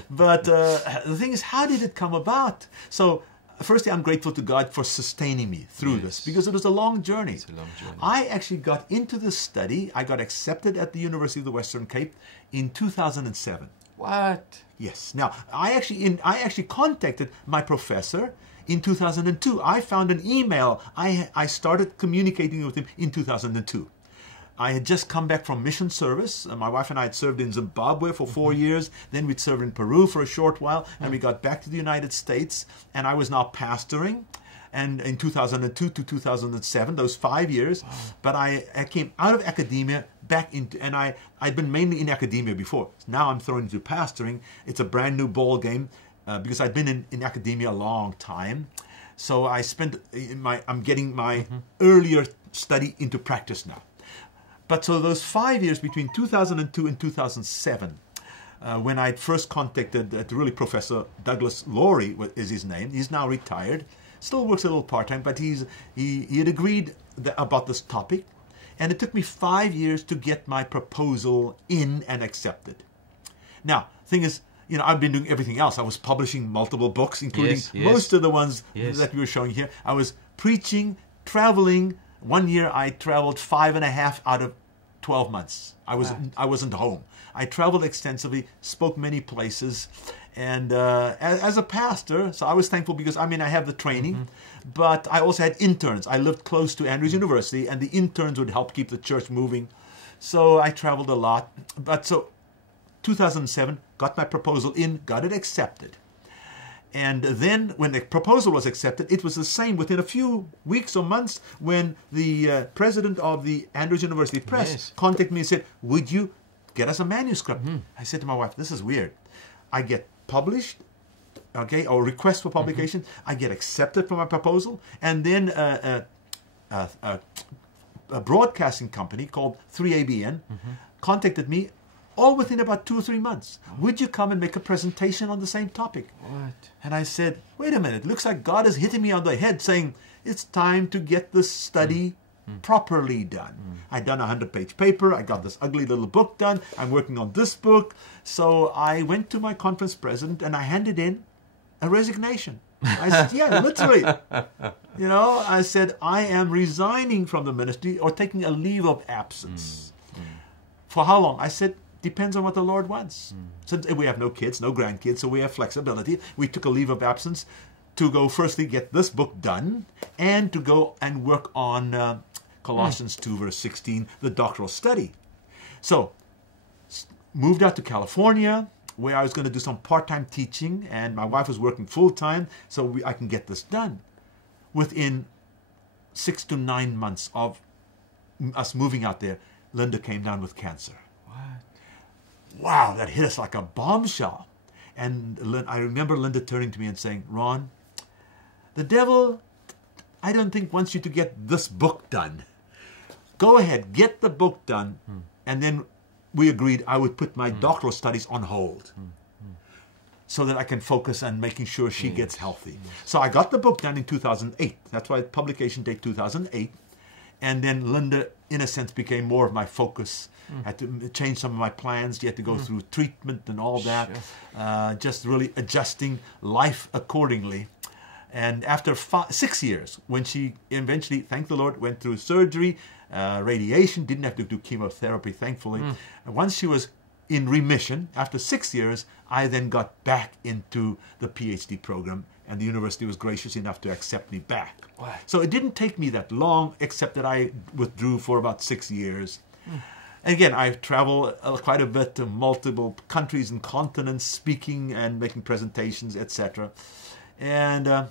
But the thing is, how did it come about? So, firstly, I'm grateful to God for sustaining me through this, because it was a long journey. It's a long journey. I actually got into this study. I got accepted at the University of the Western Cape in 2007. What? Yes. Now, I actually contacted my professor in 2002. I found an email. I started communicating with him in 2002. I had just come back from mission service. My wife and I had served in Zimbabwe for 4 years. Then we'd served in Peru for a short while. And we got back to the United States. And I was now pastoring. And in 2002 to 2007, those 5 years. But I came out of academia back into, and I'd been mainly in academia before. Now I'm thrown into pastoring. It's a brand new ball game. Because I've been in academia a long time. So I spent I'm getting my earlier study into practice now. But so those 5 years between 2002 and 2007, when I first contacted really Professor Douglas Laurie is his name. He's now retired, still works a little part-time, but he had agreed about this topic. And it took me 5 years to get my proposal in and accepted. Now, the thing is, you know, I've been doing everything else. I was publishing multiple books, including most of the ones that we were showing here. I was preaching, traveling. 1 year I traveled 5.5 out of 12 months. I wasn't home. I traveled extensively, spoke many places, and as a pastor, so I was thankful because I have the training, but I also had interns. I lived close to Andrews University, and the interns would help keep the church moving. So I traveled a lot. But so 2007, got my proposal in, got it accepted. And then when the proposal was accepted, it was the same within a few weeks or months when the president of the Andrews University Press contacted me and said, would you get us a manuscript? I said to my wife, this is weird. I get published, okay, or request for publication. I get accepted for my proposal. And then a broadcasting company called 3ABN contacted me all within about 2 or 3 months. Would you come and make a presentation on the same topic? What? And I said, wait a minute, looks like God is hitting me on the head saying, it's time to get this study properly done. I'd done a 100-page paper. I got this ugly little book done. I'm working on this book. So I went to my conference president and I handed in a resignation. I said, yeah, literally. You know, I said, I am resigning from the ministry or taking a leave of absence. For how long? I said, depends on what the Lord wants. So we have no kids, no grandkids, so we have flexibility. We took a leave of absence to go firstly get this book done and to go and work on Colossians 2 verse 16, the doctoral study. So moved out to California where I was going to do some part-time teaching, and my wife was working full-time so I can get this done. Within 6 to 9 months of us moving out there, Linda came down with cancer. What? wow, that hit us like a bombshell. And I remember Linda turning to me and saying, Ron, the devil, I don't think wants you to get this book done. Go ahead, get the book done. And then we agreed I would put my doctoral studies on hold so that I can focus on making sure she gets healthy. So I got the book done in 2008. That's why publication date 2008. And then Linda, in a sense, became more of my focus. Had to change some of my plans. You had to go through treatment and all that. Sure. Just really adjusting life accordingly. And after 6 years, when she eventually, thank the Lord, went through surgery, radiation, didn't have to do chemotherapy, thankfully. And once she was in remission, after 6 years, I then got back into the PhD program, and the university was gracious enough to accept me back. Wow. So it didn't take me that long, except that I withdrew for about 6 years. And again, I travel quite a bit to multiple countries and continents, speaking and making presentations, etc. And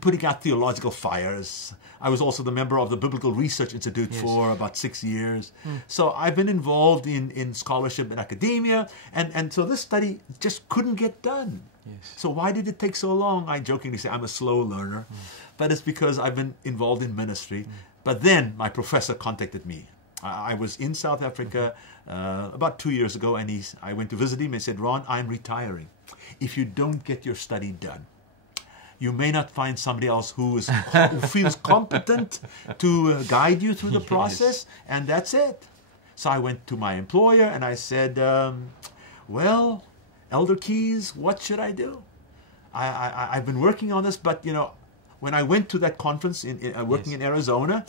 putting out theological fires. I was also the member of the Biblical Research Institute for about 6 years. So I've been involved in scholarship and academia, and so this study just couldn't get done. Yes. So why did it take so long? I jokingly say I'm a slow learner, but it's because I've been involved in ministry. But then my professor contacted me. I was in South Africa about 2 years ago, and I went to visit him and said, Ron, I'm retiring. If you don't get your study done, you may not find somebody else who feels competent to guide you through the process, and that's it. So I went to my employer and I said, well, Elder Keys, what should I do? I've been working on this, but when I went to that conference working in Arizona,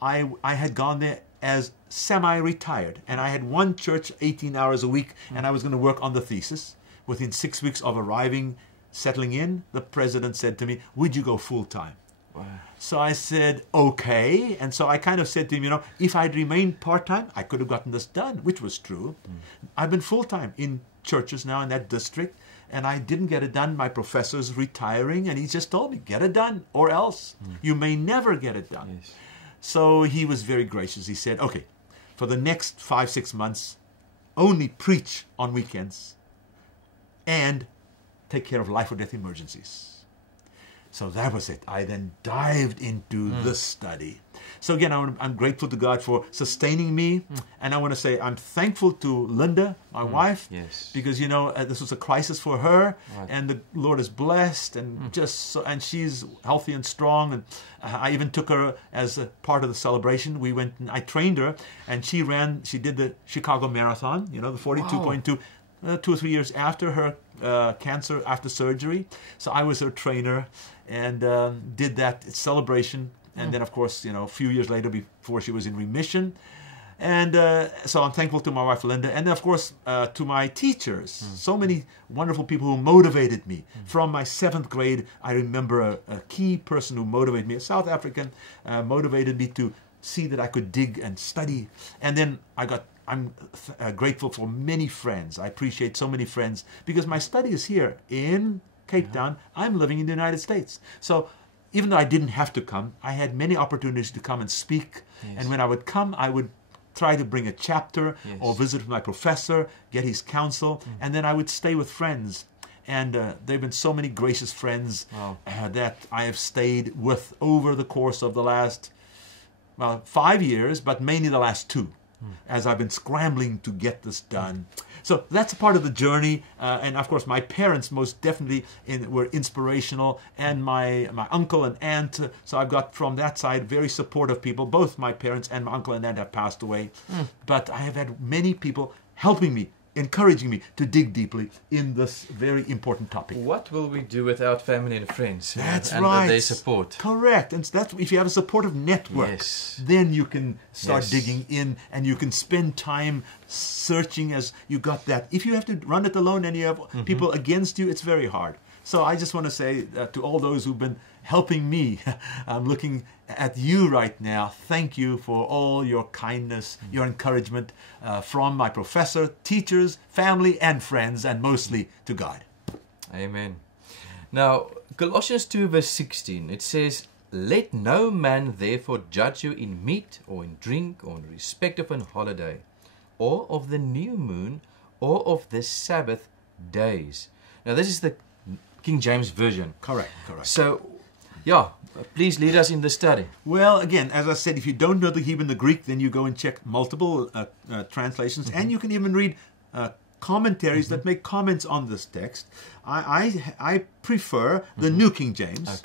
I had gone there as semi-retired, and I had one church 18 hours a week, and I was going to work on the thesis. Within 6 weeks of arriving, settling in, the president said to me, would you go full-time? Wow. So I said, okay. And so I kind of said to him, if I'd remained part-time, I could have gotten this done, which was true. I've been full-time in churches now in that district, and I didn't get it done. My professor's retiring, and he just told me, get it done, or else you may never get it done. Yes. So he was very gracious. He said, okay, for the next 5-6 months, only preach on weekends and take care of life or death emergencies. So that was it. I then dived into this study. So again, I'm grateful to God for sustaining me. And I want to say I'm thankful to Linda, my wife, Yes. because, this was a crisis for her. Right. And the Lord is blessed, and and she's healthy and strong. And I even took her as a part of the celebration. We went and I trained her, and she did the Chicago Marathon, the 42.2. 2 or 3 years after her cancer, after surgery. So I was her trainer and did that celebration. And then, of course, a few years later, before she was in remission. And so I'm thankful to my wife, Linda. And, of course, to my teachers. So many wonderful people who motivated me. From my 7th grade, I remember a key person who motivated me, a South African, motivated me to see that I could dig and study. And then I'm grateful for many friends. I appreciate so many friends because my study is here in Cape Town. I'm living in the United States. So even though I didn't have to come, I had many opportunities to come and speak. Yes. And when I would come, I would try to bring a chapter or visit with my professor, get his counsel, and then I would stay with friends. And there have been so many gracious friends that I have stayed with over the course of the last 5 years, but mainly the last 2. As I've been scrambling to get this done. So that's a part of the journey. And of course, my parents most definitely were inspirational, and my uncle and aunt. So I've got from that side very supportive people. Both my parents and my uncle and aunt have passed away. But I have had many people helping me, encouraging me to dig deeply in this very important topic. What will we do without family and friends? That's and right. their support. Correct. And that's if you have a supportive network, then you can start digging in, and you can spend time searching as you got that. If you have to run it alone and you have people against you, it's very hard. So I just want to say to all those who've been helping me, I'm looking at you right now. Thank you for all your kindness, your encouragement from my professor, teachers, family, and friends, and mostly to God. Amen. Now, Colossians 2 verse 16, it says, let no man therefore judge you in meat or in drink or in respect of an holiday or of the new moon or of the Sabbath days. Now this is the King James Version. Correct, correct. So, yeah, please lead us in the study. Well, again, as I said, if you don't know the Hebrew and the Greek, then you go and check multiple translations, and you can even read commentaries that make comments on this text. I prefer the New King James,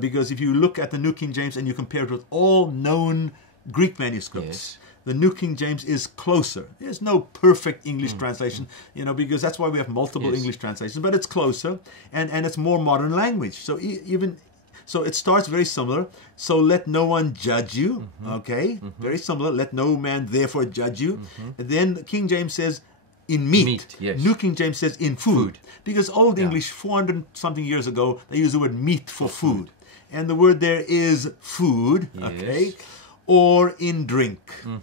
because if you look at the New King James and you compare it with all known Greek manuscripts, the New King James is closer. There's no perfect English translation, because that's why we have multiple English translations, but it's closer, and it's more modern language. So it starts very similar. So let no one judge you, very similar. Let no man therefore judge you. And then the King James says, in meat. New King James says in food. Because Old English, 400 something years ago, they used the word meat for food. And the word there is food, or in drink.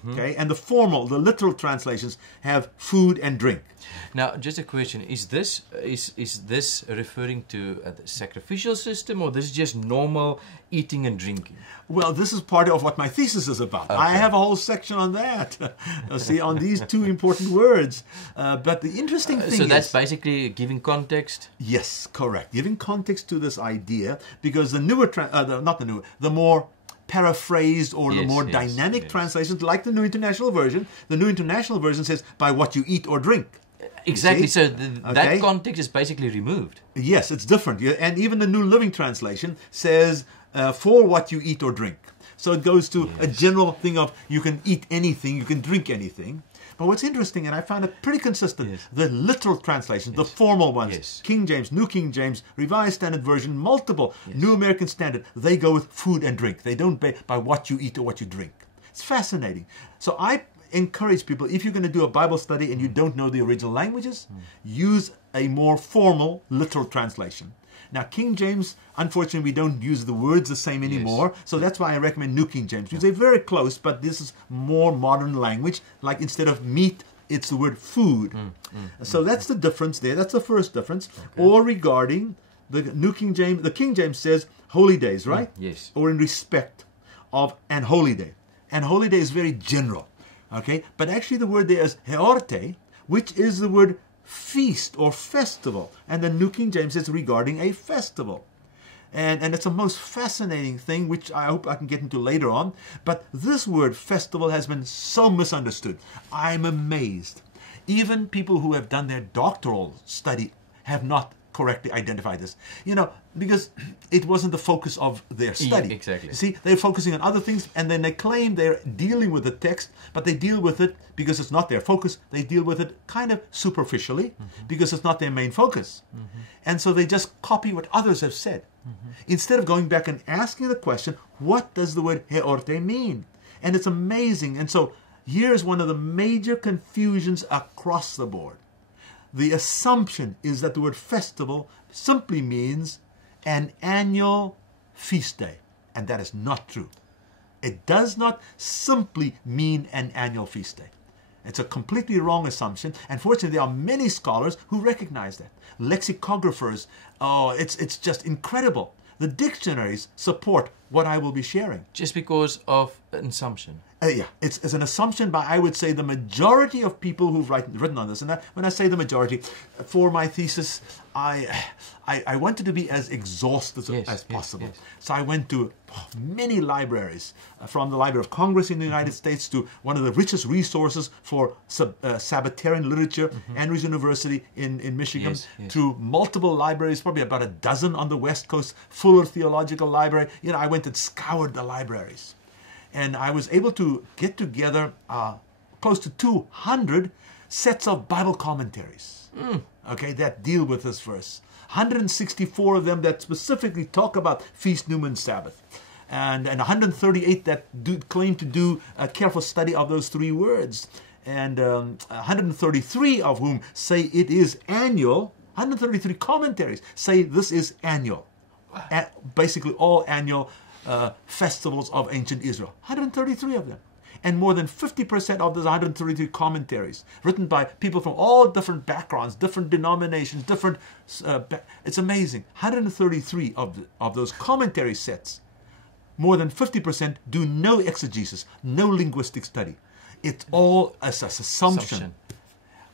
And the formal, the literal translations have food and drink. Now, just a question: is this referring to the sacrificial system, or this is just normal eating and drinking? Well, this is part of what my thesis is about. I have a whole section on that. See, on these two important words. But the interesting thing so that's basically giving context. Yes, correct. Giving context to this idea, because the newer, the more paraphrased or the more dynamic translations, like the New International Version. The New International Version says, by what you eat or drink. Exactly, so that context is basically removed. Yes, it's different. And even the New Living Translation says, for what you eat or drink. So it goes to a general thing of you can eat anything, you can drink anything. But what's interesting, and I found it pretty consistent, the literal translations, the formal ones, King James, New King James, Revised Standard Version, multiple, New American Standard, they go with food and drink. They don't by what you eat or what you drink. It's fascinating. So I encourage people, if you're going to do a Bible study and you don't know the original languages, use a more formal, literal translation. Now, King James, unfortunately, we don't use the words the same anymore, so that's why I recommend New King James. They're very close, but this is more modern language. Like instead of meat, it's the word food. So that's the difference there. That's the first difference. Or regarding the New King James, the King James says holy days, right? Yes. Or in respect of an holy day. And holy day is very general. But actually the word there is heorte, which is the word feast or festival. And the New King James is regarding a festival. And it's a most fascinating thing, which I hope I can get into later on. But this word festival has been so misunderstood. I'm amazed. Even people who have done their doctoral study have not correctly identified this. Because it wasn't the focus of their study. Exactly. See, they're focusing on other things, and then they claim they're dealing with the text, but they deal with it because it's not their focus. They deal with it kind of superficially because it's not their main focus. And so they just copy what others have said. Instead of going back and asking the question, what does the word heorte mean? And it's amazing. And so here's one of the major confusions across the board. The assumption is that the word festival simply means an annual feast day. And that is not true. It does not simply mean an annual feast day. It's a completely wrong assumption. And fortunately, there are many scholars who recognize that. Lexicographers, it's just incredible. The dictionaries support what I will be sharing. Just because of an assumption. It's an assumption by, I would say, the majority of people who've written on this. And when I say the majority, for my thesis, I wanted to be as exhaustive as possible. So I went to many libraries, from the Library of Congress in the United States to one of the richest resources for Sabbatarian literature, Andrews University in Michigan, to multiple libraries, probably about a dozen on the West Coast, Fuller Theological Library. I went and scoured the libraries. And I was able to get together close to 200 sets of Bible commentaries, that deal with this verse. 164 of them that specifically talk about Feast, New Moon, Sabbath. And 138 that claim to do a careful study of those three words. And 133 of whom say it is annual. 133 commentaries say this is annual. Basically all annual festivals of ancient Israel. 133 of them. And more than 50% of those 133 commentaries written by people from all different backgrounds, different denominations, different... it's amazing. 133 of those commentary sets, more than 50% do no exegesis, no linguistic study. It's all an assumption.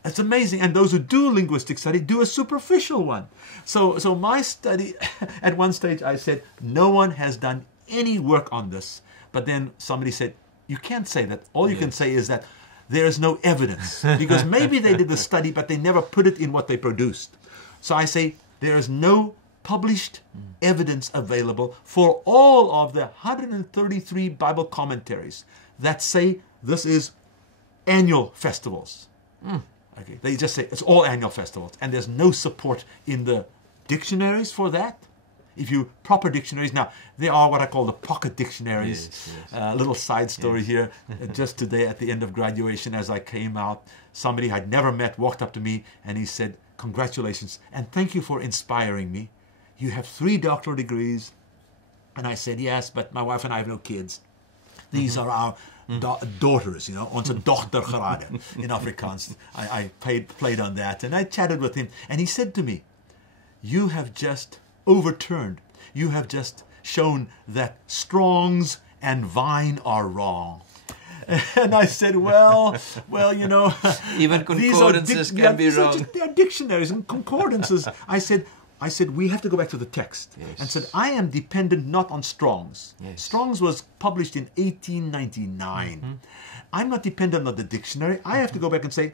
It's amazing. And those who do linguistic study do a superficial one. So my study, at one stage I said, no one has done any work on this. But then somebody said, you can't say that. All you can say is that there is no evidence. Because maybe they did the study, but they never put it in what they produced. So I say, there is no published evidence available for all of the 133 Bible commentaries that say this is annual festivals. Okay, they just say it's all annual festivals, and there's no support in the dictionaries for that. If you proper dictionaries, now there are what I call the pocket dictionaries. Little side story here. Just today at the end of graduation, as I came out, somebody I'd never met walked up to me and he said, "Congratulations and thank you for inspiring me. You have 3 doctoral degrees." And I said, "Yes, but my wife and I have no kids. These are our daughters, onze dochtergrade in Afrikaans." I played on that, and I chatted with him, and he said to me, "You have just overturned. You have just shown that Strong's and Vine are wrong." And I said, well, even concordances can be wrong. They are dictionaries and concordances. I said, we have to go back to the text. And said, I am dependent not on Strong's. Strong's was published in 1899. I'm not dependent on the dictionary. I have to go back and say,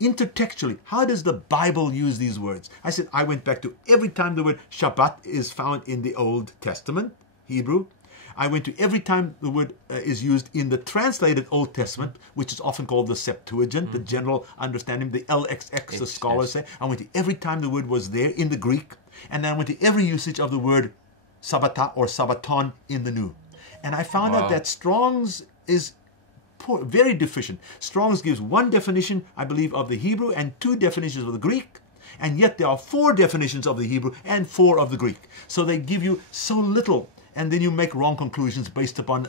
intertextually, how does the Bible use these words? I said, I went back to every time the word Shabbat is found in the Old Testament, Hebrew. I went to every time the word is used in the translated Old Testament, which is often called the Septuagint, the general understanding, the LXX, the scholars say. I went to every time the word was there in the Greek, and then I went to every usage of the word Sabbata or Sabbaton in the New. And I found out that Strong's is very deficient. Strong's gives 1 definition, I believe, of the Hebrew and 2 definitions of the Greek, and yet there are 4 definitions of the Hebrew and 4 of the Greek. So they give you so little, and then you make wrong conclusions based upon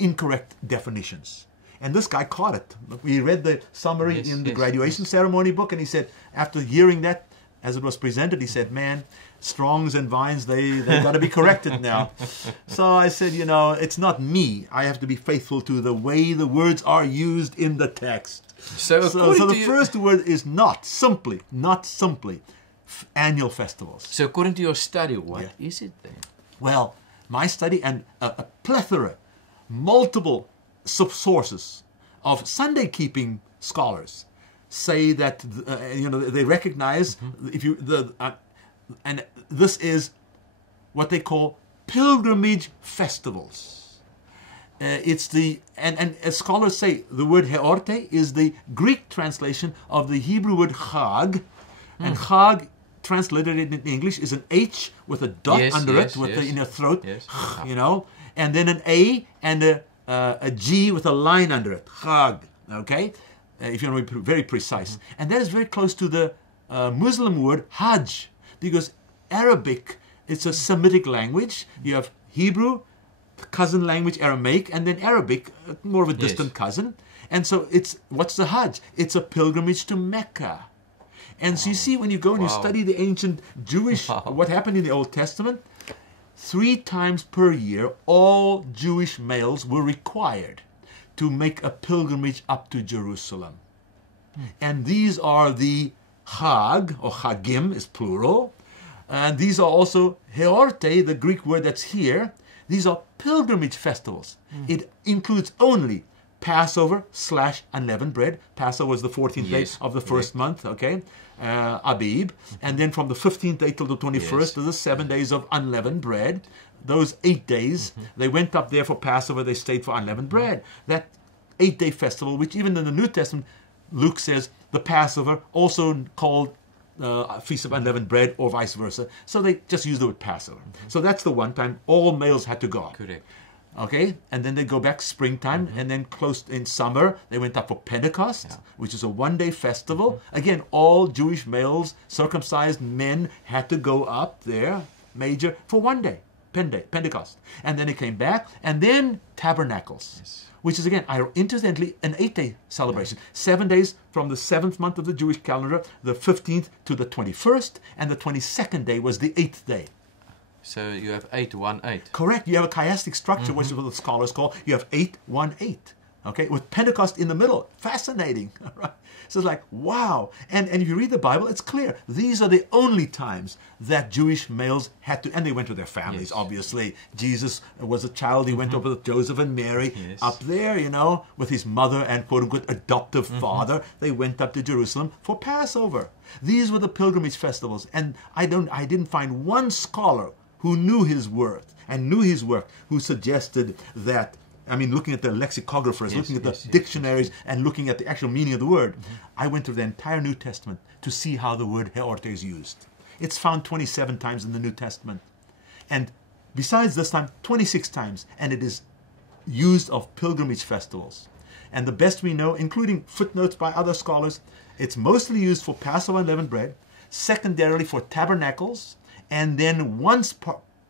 incorrect definitions. And this guy caught it. We read the summary in the graduation ceremony book, and he said, after hearing that, as it was presented, he said, man, Strong's and Vines, they've got to be corrected now. So I said, it's not me. I have to be faithful to the way the words are used in the text. So the first word is not simply annual festivals. So according to your study, what is it then? Well, my study and a plethora, multiple sources of Sunday-keeping scholars say that they recognize and this is what they call pilgrimage festivals. And as scholars say, the word heorte is the Greek translation of the Hebrew word chag, and chag, translated in English, is an H with a dot under it, in your throat, and then an A and a G with a line under it, chag, okay? If you want to be very precise. And that is very close to the Muslim word hajj, because Arabic, it's a Semitic language. You have Hebrew, cousin language, Aramaic, and then Arabic, more of a distant cousin. And so what's the hajj? It's a pilgrimage to Mecca. And so you see, when you go and you study the ancient Jewish, what happened in the Old Testament, 3 times per year, all Jewish males were required to make a pilgrimage up to Jerusalem. And these are the Chag, or Chagim is plural. And these are also Heorte, the Greek word that's here. These are pilgrimage festivals. It includes only Passover / unleavened bread. Passover was the 14th day of the first month, okay? Abib. And then from the 15th day till the 21st, there's 7 days of unleavened bread. Those 8 days, they went up there for Passover, they stayed for unleavened bread. That 8-day festival, which even in the New Testament, Luke says, the Passover, also called Feast of Unleavened Bread, or vice versa. So they just use the word Passover. So that's the one time all males had to go. Correct. Okay, and then they go back springtime, and then close in summer, they went up for Pentecost, which is a 1-day festival. Again, all Jewish males, circumcised men, had to go up there, major, for 1 day, Pentecost. And then they came back, and then Tabernacles, which is, again, incidentally, an 8-day celebration. 7 days from the 7th month of the Jewish calendar, the 15th to the 21st, and the 22nd day was the 8th day. So you have 8, 1, 8. Correct. You have a chiastic structure, which is what the scholars call. You have 8, 1, 8. Okay, with Pentecost in the middle. Fascinating. Right? So it's like, wow. And if you read the Bible, it's clear. These are the only times that Jewish males had to, and they went with their families, obviously. Jesus was a child. He went over with Joseph and Mary up there, with his mother and quote-unquote adoptive father. They went up to Jerusalem for Passover. These were the pilgrimage festivals. And I didn't find one scholar who knew his worth and knew his work who suggested that, looking at the lexicographers, looking at the dictionaries, and looking at the actual meaning of the word, I went through the entire New Testament to see how the word heorte is used. It's found 27 times in the New Testament. And besides this time, 26 times. And it is used of pilgrimage festivals. And the best we know, including footnotes by other scholars, it's mostly used for Passover and leavened bread, secondarily for tabernacles, and then once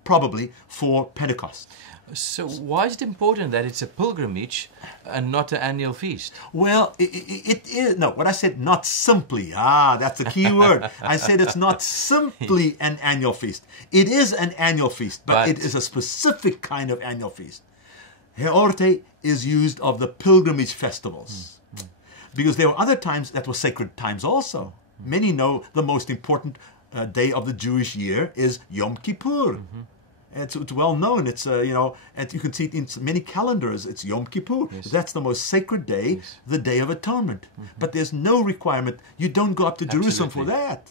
probably for Pentecost. So why is it important that it's a pilgrimage and not an annual feast? Well, it is. No, what I said, not simply. That's the key word. I said it's not simply an annual feast. It is an annual feast, but it is a specific kind of annual feast. Heorte is used of the pilgrimage festivals. Because there were other times that were sacred times also. Many know the most important day of the Jewish year is Yom Kippur. It's well known. It's, and you can see it in many calendars. It's Yom Kippur. That's the most sacred day, the Day of Atonement. But there's no requirement. You don't go up to Jerusalem for that.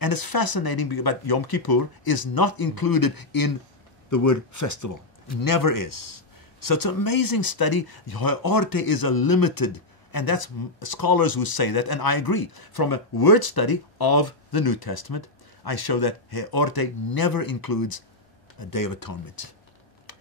And it's fascinating because Yom Kippur is not included in the word festival. Never is. So it's an amazing study. Heorte is a limited, and that's scholars who say that, and I agree. From a word study of the New Testament, I show that Heorte never includes a Day of Atonement.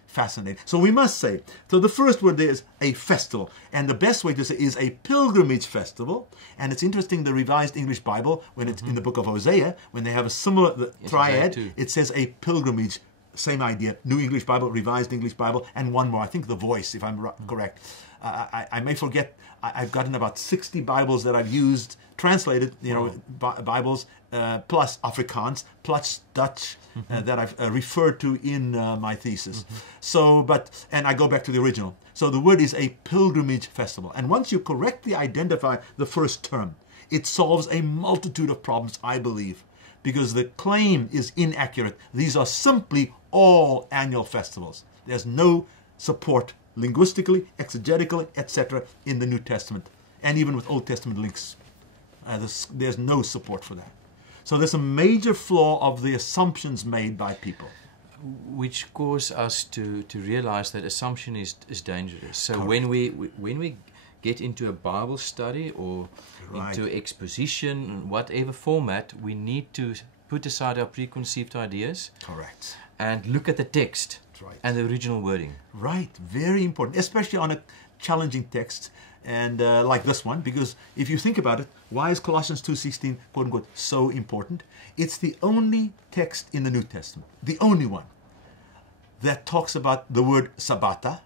Fascinating. So we must say, so the first word there is a festival. And the best way to say is a pilgrimage festival. And it's interesting, the Revised English Bible, when it's in the book of Hosea, when they have a similar triad, it says a pilgrimage. Same idea. New English Bible, Revised English Bible, and one more. I think the Voice, if I'm correct. I may forget. I've gotten about 60 Bibles that I've used, translated, Bibles, plus Afrikaans, plus Dutch, that I've referred to in my thesis. And I go back to the original. So the word is a pilgrimage festival. And once you correctly identify the first term, it solves a multitude of problems, I believe, because the claim is inaccurate. These are simply all annual festivals. There's no support linguistically, exegetically, etc. in the New Testament. And even with Old Testament links, there's no support for that. So there's a major flaw of the assumptions made by people. Which cause us to realize that assumption is dangerous. So when we get into a Bible study or into exposition, whatever format, we need to put aside our preconceived ideas. Correct. And look at the text and the original wording. Right. Very important, especially on a challenging text and like this one, because if you think about it, why is Colossians 2:16, quote unquote, so important? It's the only text in the New Testament, the only one, that talks about the word Sabbath.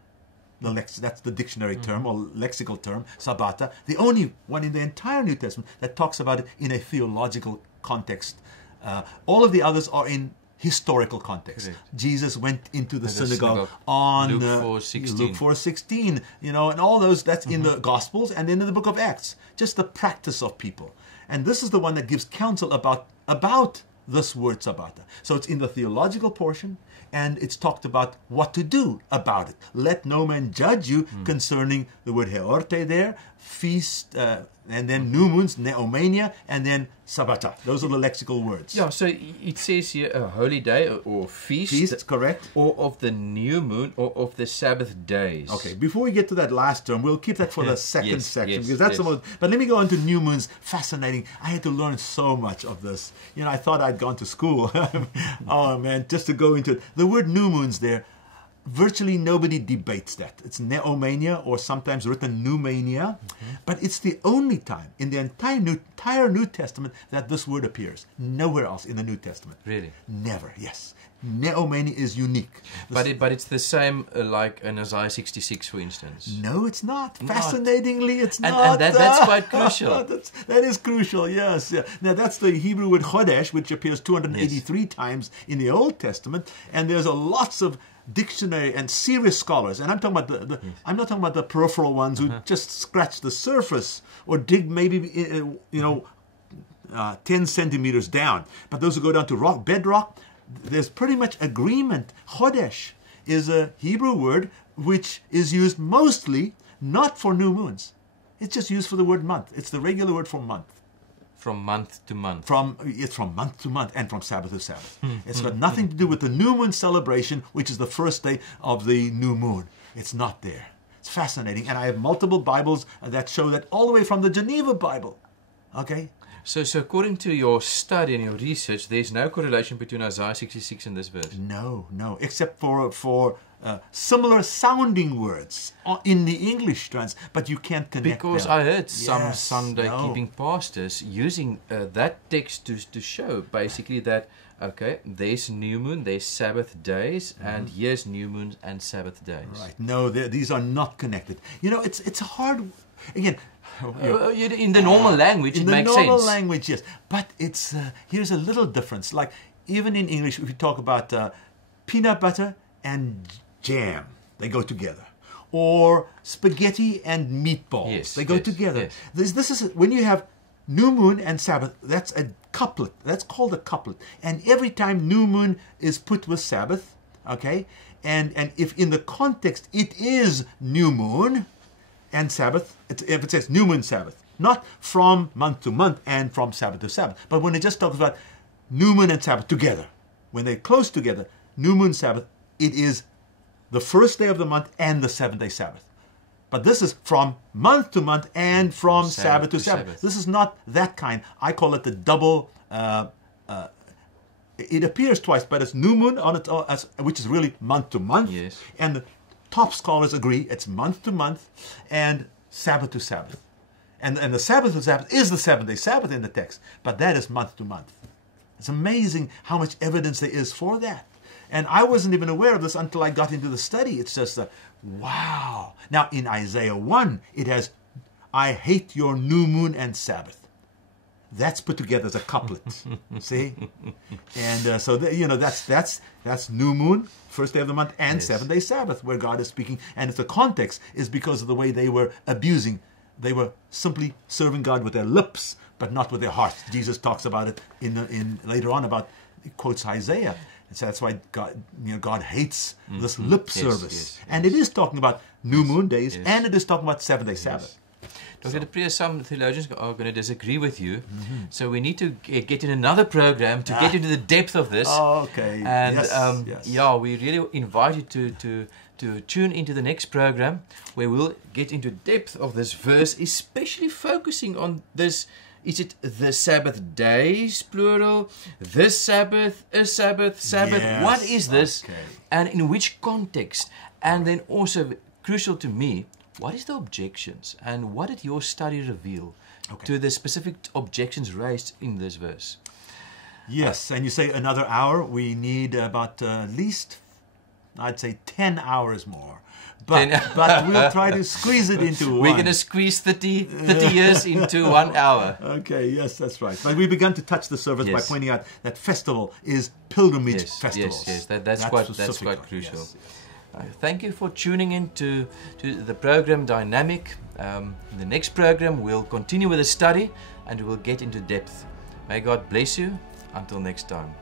That's the dictionary term or lexical term, Sabbath. The only one in the entire New Testament that talks about it in a theological context. All of the others are in historical context. Correct. Jesus went into the synagogue on Luke 4:16, and all those, that's in the Gospels and then in the book of Acts. Just the practice of people. And this is the one that gives counsel about this word Sabbath. So it's in the theological portion, and it's talked about what to do about it. Let no man judge you concerning the word Heorte there, feast, and then new moons, neomania, and then Sabbath. Those are the lexical words. Yeah, so it says here a holy day or feast. Feast, correct. Or of the new moon or of the Sabbath days. Okay, before we get to that last term, we'll keep that for the second section, because that's the most. But let me go on to new moons. Fascinating. I had to learn so much of this. I thought I'd gone to school. Oh man, just to go into it. The word new moons there, virtually nobody debates that. It's neomania, or sometimes written pneumania, but it's the only time in the entire New Testament that this word appears. Nowhere else in the New Testament. Really? Never, yes. Neomania is unique. But it's the same like in Isaiah 66, for instance. No, it's not. Fascinatingly, it's not. And that's quite crucial. That is crucial, yes. Yeah. Now, that's the Hebrew word chodesh, which appears 283 times in the Old Testament, and there's lots of dictionary and serious scholars, and I'm talking about I'm not talking about the peripheral ones who just scratch the surface or dig maybe 10 centimeters down, but those who go down to bedrock, there's pretty much agreement. Chodesh is a Hebrew word which is used mostly not for new moons. It's just used for the word month. It's the regular word for month. From month to month. It's from month to month and from Sabbath to Sabbath. It's got nothing to do with the new moon celebration, which is the first day of the new moon. It's not there. It's fascinating. And I have multiple Bibles that show that all the way from the Geneva Bible. Okay? So according to your study and your research, there's no correlation between Isaiah 66 and this verse? No, except for similar sounding words in the English trans, but you can't connect because them. I heard some Sunday keeping pastors using that text to show basically that, okay, there's new moon, there's Sabbath days, and here's new moon and Sabbath days. Right. No, these are not connected. It's hard, again, in the normal language, it makes sense. In the normal language, yes. But it's here's a little difference. Like, even in English, if we talk about peanut butter and jam, they go together. Or spaghetti and meatballs, they go together. Yes. This is when you have new moon and Sabbath, that's a couplet. That's called a couplet. And every time new moon is put with Sabbath, okay, and if in the context it is new moon and Sabbath, if it says new moon Sabbath, not from month to month and from Sabbath to Sabbath, but when it just talks about new moon and Sabbath together, when they're close together, new moon Sabbath, it is the first day of the month and the seventh-day Sabbath. But this is from month to month and from Sabbath to Sabbath. This is not that kind. I call it the double. It appears twice, but it's new moon on its own, which is really month to month. Yes. And the top scholars agree it's month to month and Sabbath to Sabbath. And the Sabbath to Sabbath is the seventh-day Sabbath in the text, but that is month to month. It's amazing how much evidence there is for that. And I wasn't even aware of this until I got into the study. It's just wow. Now, in Isaiah 1, it has, I hate your new moon and Sabbath. That's put together as a couplet. See? And so, that's new moon, first day of the month, and seventh-day Sabbath, where God is speaking. And if the context is because of the way they were abusing, they were simply serving God with their lips, but not with their hearts. Jesus talks about it in later on about, he quotes Isaiah. So that's why God hates this lip service. And it is talking about new moon days, and it is talking about seventh-day Sabbath. Dr. Preez, some theologians are going to disagree with you. So we need to get in another program to get into the depth of this. Oh, okay. And yes. we really invite you to tune into the next program where we'll get into depth of this verse, especially focusing on this. Is it the Sabbath days, plural? This Sabbath, a Sabbath, Sabbath? Yes. What is this? Okay. And in which context? And then also, crucial to me, what is the objections? And what did your study reveal to the specific objections raised in this verse? Yes, and you say another hour. We need about at least, I'd say, 10 hours more. But we'll try to squeeze it into one. We're going to squeeze 30 years into 1 hour. Okay, yes, that's right. But we began to touch the surface by pointing out that festival is pilgrimage festivals. Yes, that's quite crucial. Yes. Thank you for tuning in to the program Dynamic. In the next program, we'll continue with the study and we'll get into depth. May God bless you. Until next time.